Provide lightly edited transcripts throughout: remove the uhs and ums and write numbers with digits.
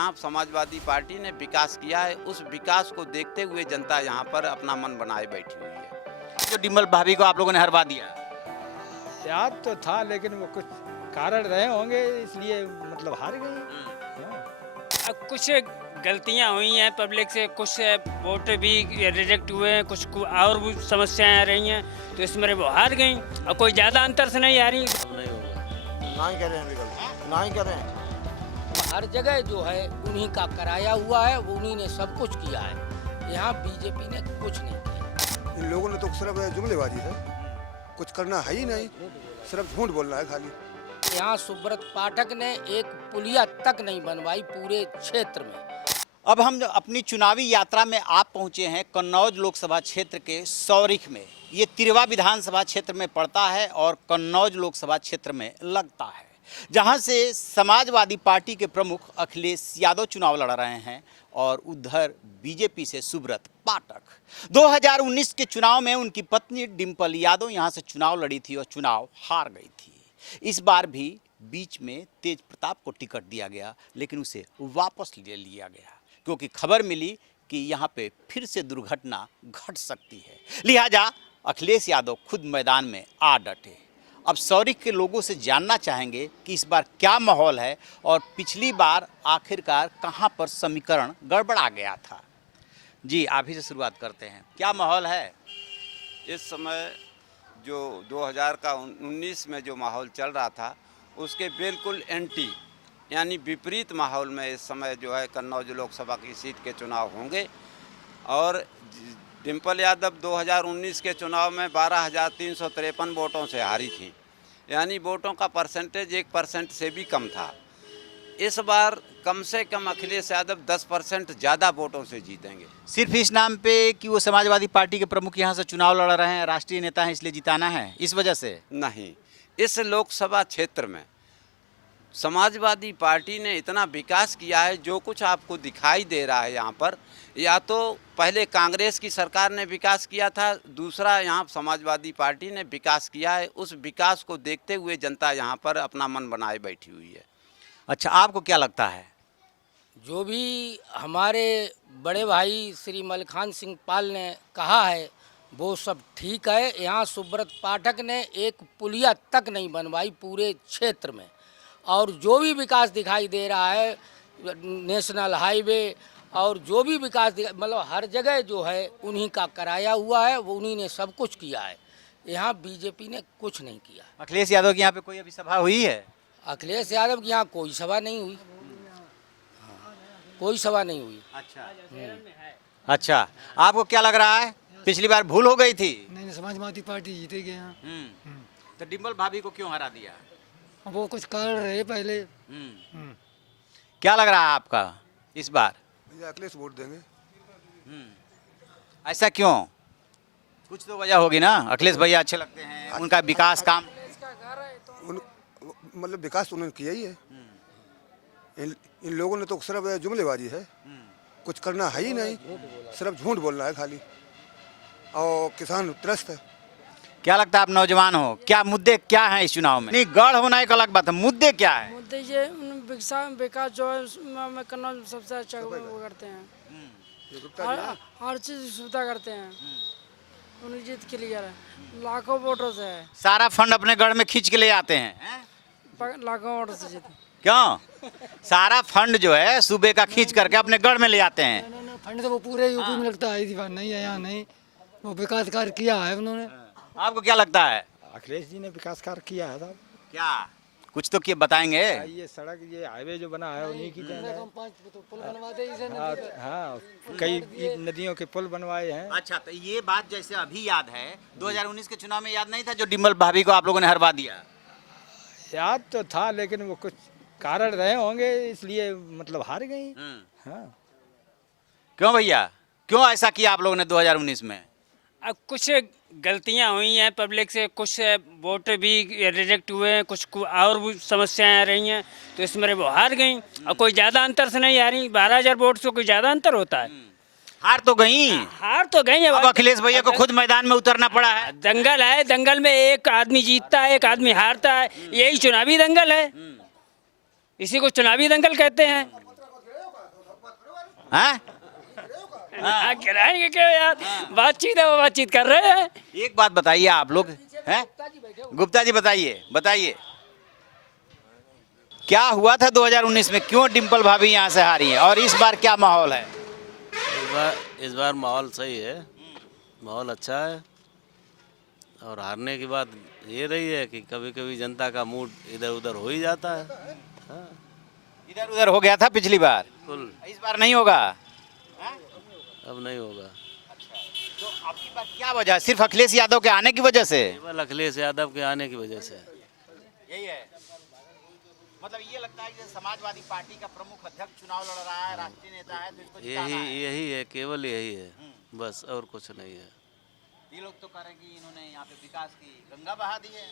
यहाँ समाजवादी पार्टी ने विकास किया है, उस विकास को देखते हुए जनता यहाँ पर अपना मन बनाए बैठी हुई है। जो डिम्पल भाभी को आप लोगों ने हरवा दिया, याद तो था लेकिन वो कुछ कारण रहे होंगे इसलिए मतलब हार गई। अब कुछ गलतियां हुई हैं पब्लिक से, कुछ वोट भी रिजेक्ट हुए हैं, कुछ और भी समस्याएं आ रही हैं, तो इसमें वो हार गई और कोई ज़्यादा अंतर से नहीं आ रही। ना ही कर रहे हैं, ना ही कर रहे हैं। हर जगह जो है उन्हीं का कराया हुआ है, उन्हीं ने सब कुछ किया है। यहाँ बीजेपी ने कुछ नहीं किया। इन लोगों ने तो सिर्फ जुमलेबाजी है, कुछ करना है ही नहीं, सिर्फ झूठ बोलना है खाली। यहाँ सुब्रत पाठक ने एक पुलिया तक नहीं बनवाई पूरे क्षेत्र में। अब हम अपनी चुनावी यात्रा में आप पहुंचे हैं कन्नौज लोकसभा क्षेत्र के सौरिख में। ये तिरवा विधानसभा क्षेत्र में पड़ता है और कन्नौज लोकसभा क्षेत्र में लगता है, जहां से समाजवादी पार्टी के प्रमुख अखिलेश यादव चुनाव लड़ रहे हैं और उधर बीजेपी से सुब्रत पाठक। 2019 के चुनाव में उनकी पत्नी डिम्पल यादव यहां से चुनाव लड़ी थी और चुनाव हार गई थी। इस बार भी बीच में तेज प्रताप को टिकट दिया गया, लेकिन उसे वापस ले लिया गया क्योंकि खबर मिली कि यहाँ पे फिर से दुर्घटना घट सकती है। लिहाजा अखिलेश यादव खुद मैदान में आ डटे। अब सौरिख के लोगों से जानना चाहेंगे कि इस बार क्या माहौल है और पिछली बार आखिरकार कहाँ पर समीकरण गड़बड़ा गया था। जी, आप ही से शुरुआत करते हैं, क्या माहौल है इस समय? जो 2019 में जो माहौल चल रहा था उसके बिल्कुल एंटी यानी विपरीत माहौल में इस समय जो है कन्नौज लोकसभा की सीट के चुनाव होंगे। और डिम्पल यादव 2019 के चुनाव में 12,353 वोटों से हारी थी, यानी वोटों का परसेंटेज 1% से भी कम था। इस बार कम से कम अखिलेश यादव 10% ज़्यादा वोटों से जीतेंगे। सिर्फ इस नाम पे कि वो समाजवादी पार्टी के प्रमुख यहाँ से चुनाव लड़ रहे हैं, राष्ट्रीय नेता हैं, इसलिए जिताना है, इस वजह से? नहीं, इस लोकसभा क्षेत्र में समाजवादी पार्टी ने इतना विकास किया है, जो कुछ आपको दिखाई दे रहा है यहाँ पर, या तो पहले कांग्रेस की सरकार ने विकास किया था, दूसरा यहाँ समाजवादी पार्टी ने विकास किया है। उस विकास को देखते हुए जनता यहाँ पर अपना मन बनाए बैठी हुई है। अच्छा, आपको क्या लगता है? जो भी हमारे बड़े भाई श्री मलखान सिंह पाल ने कहा है वो सब ठीक है। यहाँ सुब्रत पाठक ने एक पुलिया तक नहीं बनवाई पूरे क्षेत्र में, और जो भी विकास दिखाई दे रहा है, नेशनल हाईवे और जो भी विकास मतलब हर जगह जो है उन्हीं का कराया हुआ है, वो उन्हीं ने सब कुछ किया है। यहाँ बीजेपी ने कुछ नहीं किया। अखिलेश यादव की यहाँ पे कोई अभी सभा हुई है? अखिलेश यादव की यहाँ कोई सभा नहीं हुई, कोई सभा नहीं हुई। अच्छा, आपको क्या लग रहा है, पिछली बार भूल हो गई थी? नहीं, समाजवादी पार्टी जीतेगी यहाँ। तो डिम्पल भाभी को क्यों हरा दिया? वो कुछ कर रहे पहले। क्या लग रहा है आपका इस बार? अखिलेश वोट देंगे। ऐसा क्यों? कुछ तो वजह होगी ना। अखिलेश भैया अच्छे लगते हैं, उनका विकास काम मतलब विकास तो उन्होंने किया ही है। इन लोगों ने तो सिर्फ जुमलेबाजी है, कुछ करना है ही नहीं, सिर्फ झूठ बोलना है खाली, और किसान त्रस्त है। क्या लगता है, आप नौजवान हो, क्या मुद्दे क्या हैं इस चुनाव में? नहीं, गढ़ होना एक अलग बात है, मुद्दे क्या है? मुद्दे ये विकास जो है कन्नौज सबसे अच्छा वो करते हैं, हर चीज सुविधा करते हैं, उन्हें जीत क्लियर है, लाखों वोटों से है। सारा फंड अपने गढ़ में खींच के ले आते हैं, लाखों वोटों से जीते। क्यों? सारा फंड जो है सूबे का खींच करके अपने गढ़ में ले आते हैं। फंड तो वो पूरे यूपी में लगता है, इस बार नहीं है, यहाँ नहीं। वो विकास कार्य किया है उन्होंने। आपको क्या लगता है? अखिलेश जी ने विकास कार्य किया है साहब। क्या कुछ तो किए बताएंगे? ये सड़क, ये हाईवे जो बना है उन्हीं की देन है। पुल बनवाते हैं, हाँ, कई नदियों के पुल बनवाए हैं। अच्छा, तो ये बात जैसे अभी याद है, 2019 के चुनाव में याद नहीं था जो डिम्पल भाभी को आप लोगों ने हरवा दिया? याद तो था लेकिन वो कुछ कारण रहे होंगे इसलिए मतलब हार गई। हाँ। क्यों भैया, क्यों ऐसा किया आप लोगों ने 2019 में? अब कुछ गलतियां हुई हैं पब्लिक से, कुछ वोट भी रिजेक्ट हुए हैं, कुछ और भी समस्याएं आ रही हैं, तो इसमें वो हार गई और कोई ज़्यादा अंतर से नहीं आ रही। 12,000 वोट से कोई ज़्यादा अंतर होता है? हार तो गई। हार तो गई। अब अखिलेश भैया को खुद मैदान में उतरना पड़ा है। दंगल है, दंगल में एक आदमी जीतता है, एक आदमी हारता है, यही चुनावी दंगल है, इसी को चुनावी दंगल कहते हैं। हाँ हाँ, गिराएंगे क्या यार, बातचीत है, वो बातचीत कर रहे हैं। एक बात बताइए आप लोग हैं, गुप्ता जी बताइए बताइए क्या हुआ था 2019 में, क्यों डिम्पल भाभी यहाँ से हारी हैं और इस बार क्या माहौल है? इस बार माहौल सही है, माहौल अच्छा है। और हारने की बात ये रही है कि कभी कभी जनता का मूड इधर उधर हो ही जाता है। हाँ, इधर उधर हो गया था पिछली बार, बिल्कुल। इस बार नहीं होगा। अब नहीं होगा। तो अब की बार क्या वजह, सिर्फ अखिलेश यादव के आने की वजह से? केवल अखिलेश यादव के आने की वजह से। यही है, मतलब ये लगता है कि समाजवादी पार्टी का प्रमुख अध्यक्ष चुनाव लड़ रहा है, राष्ट्रीय नेता है, तो इसको जिताना है। यही है, केवल यही है, बस और कुछ नहीं है। ये लोग तो कह रहे हैं कि इन्होंने यहाँ पे विकास की गंगा बहा दी है।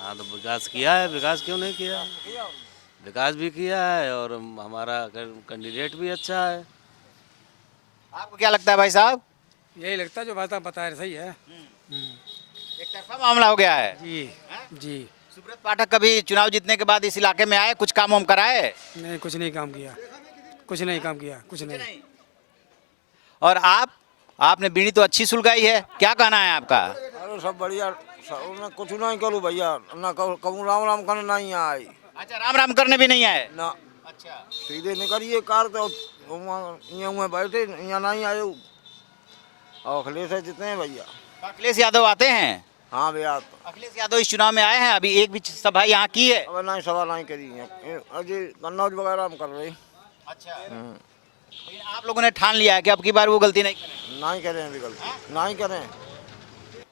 हाँ, तो विकास किया है, विकास क्यों नहीं किया? विकास भी किया है और हमारा कैंडिडेट भी अच्छा है। आपको क्या लगता है भाई साहब? यही लगता है जो बात आप बता रहे, सही है। एक तरफा मामला हो गया है। जी जी। सुब्रत पाठक कभी चुनाव जीतने के बाद इस इलाके में आए, कुछ काम वाम कराए? नहीं, कुछ नहीं काम किया, कुछ नहीं काम किया, कुछ नहीं। और आपने बीड़ी तो अच्छी सुलगाई है, क्या कहना है आपका? अरे सब बढ़िया, मैं कुछ नहीं करूँ भैया, ना कहूँ राम राम करने नहीं आए। अच्छा, राम राम करने भी नहीं आए? ना, अच्छा, सीधे निकलिए कार तो यहाँ बैठे, यहाँ नहीं आए। और अखिलेश है जितने हैं भैया। तो अखिलेश यादव आते हैं? हाँ भैया। अखिलेश यादव इस चुनाव में आए हैं, अभी एक भी सभा यहाँ की है? अब नहीं सवाल नहीं करी है, अजय कन्नौज वगैरह हम कर रहे। अच्छा, लेकिन आप लोगों ने ठान लिया है कि अब की बार वो गलती नहीं करेंगे? नहीं करें अभी गलती, नहीं करें।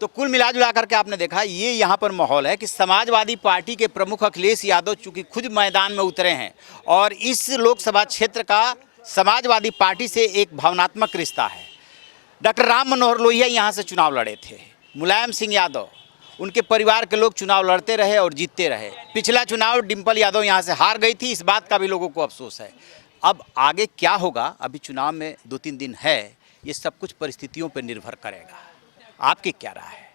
तो कुल मिला जुला करके आपने देखा ये यहाँ पर माहौल है कि समाजवादी पार्टी के प्रमुख अखिलेश यादव चूंकि खुद मैदान में उतरे हैं और इस लोकसभा क्षेत्र का समाजवादी पार्टी से एक भावनात्मक रिश्ता है। डॉक्टर राम मनोहर लोहिया यहाँ से चुनाव लड़े थे, मुलायम सिंह यादव, उनके परिवार के लोग चुनाव लड़ते रहे और जीतते रहे। पिछला चुनाव डिम्पल यादव यहाँ से हार गई थी, इस बात का भी लोगों को अफसोस है। अब आगे क्या होगा, अभी चुनाव में 2-3 दिन है, ये सब कुछ परिस्थितियों पर निर्भर करेगा। आपकी क्या राय है?